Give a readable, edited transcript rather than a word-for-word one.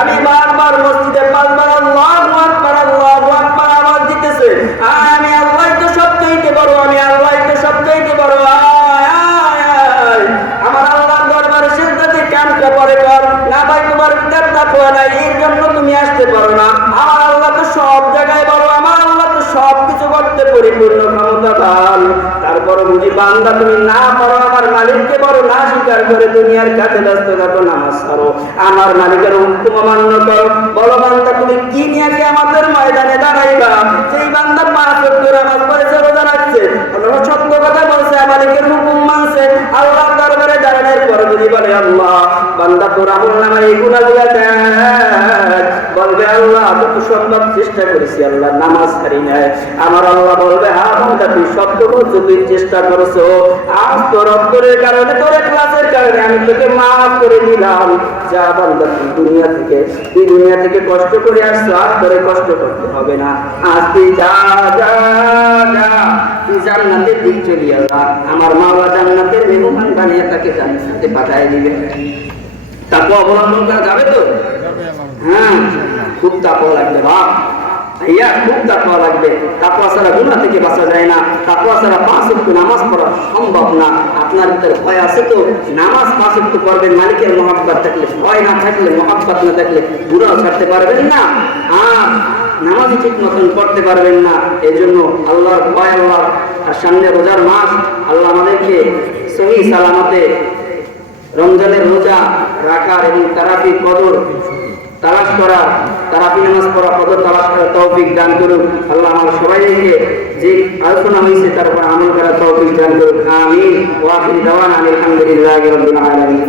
আমি বারবার মসজিদে 5 বার আল্লাহু আকবার আওয়াজ দিতেছে, আমি আল্লাহ তো সবচাইতে বড়, আমি আল্লাহ তো সবচাইতে বড়। আমার আল্লাহর দরবারে সিজদাতে কানটা পড়ে কর না ভাই, তোমার ভিতর তাকওয়া নাই, এর জন্য তুমি আসতে পারো না। আমার আল্লাহ তো সব জায়গায় বড়, আমার আল্লাহ তো সবকিছু করতে পরিপূর্ণ ক্ষমতাবান। তারপর বুঝি বান্দা তুমি না পারো আমার মালিককে বড় না স্বীকার করে দুনিয়ার কাছে ব্যস্ত থাকো, নামাজ পড়ো, আমার মালিকের হুকুম অমান্য করো। বলো বান্দা তুমি কি নিয়ে কিয়ামতের ময়দানে দাঁড়াইবা? সেই বান্দা 5 ওয়াক্ত নামাজ পড়েছে, রোজা রাখছে, সত্য কথা বলছে, মালিকের হুকুম মানছে, আল্লাহর দরবারে দাঁড়ানোর পরে যদি বলে আল্লাহ বান্দা তোর আমলনামায় এই গুনাহগুলো দেখ, বলবে আল্লাহ যত সম্ভব চেষ্টা করেছি আল্লাহ, নামাজ ছাড়ি নাই। আমার আল্লাহ বলবে হ্যাঁ বান্দা তুই সত্য বলছো, তুই চেষ্টা করছো, আজ তোর অন্তরের কারণে, তোর ইখলাসের কারণে আমি তোকে মাফ করে দিলাম। যা বান্দা তুই দুনিয়া থেকে কষ্ট করে আসছো, আর তোরে কষ্ট করতে হবে না, আজ তুই যা যা যা তুই জান্নাতের দিক চলিয়ে যা। আমার মাওলা জান্নাতের মেহমান বানিয়ে তাকে জান্নাতে পাঠায় দিবে। তাকওয়া অবলম্বন করা যাবে তো? হ্যাঁ, খুব তাকওয়া লাগবে বাপ ভাইয়া, খুব তাকওয়া লাগবে। তাকওয়া ছাড়া গুনাহ থেকে বাঁচা যায় না, তাকওয়া ছাড়া 5 ওয়াক্ত নামাজ পড়া সম্ভব না। আপনার ভিতরে ভয় আছে তো নামাজ 5 ওয়াক্ত পড়বেন, মালিকের মহব্বত থাকলে, ভয় না থাকলে, মহব্বত না থাকলে গুনাহ ছাড়তে পারবেন না, আর নামাজই ঠিক মতন পড়তে পারবেন না। এই জন্য আল্লাহর ভয়, আল্লাহ আর সামনে রোজার মাস, আল্লাহ আমাদেরকে সহি সালামতে রমজানের রোজা রাখার এবং তারাবি কদর তালাশ করা, তারাবি নামাজ পড়া, কদর তালাশ করার তৌফিক দান করুন। আল্লাহ আমার সবাইকে যে আলোচনা হয়েছে তার উপর আমল করার তৌফিক দান করুন। আমিন। ওয়া আখিরু দাওয়ানা আলহামদুলিল্লাহি রাব্বিল আলামিন।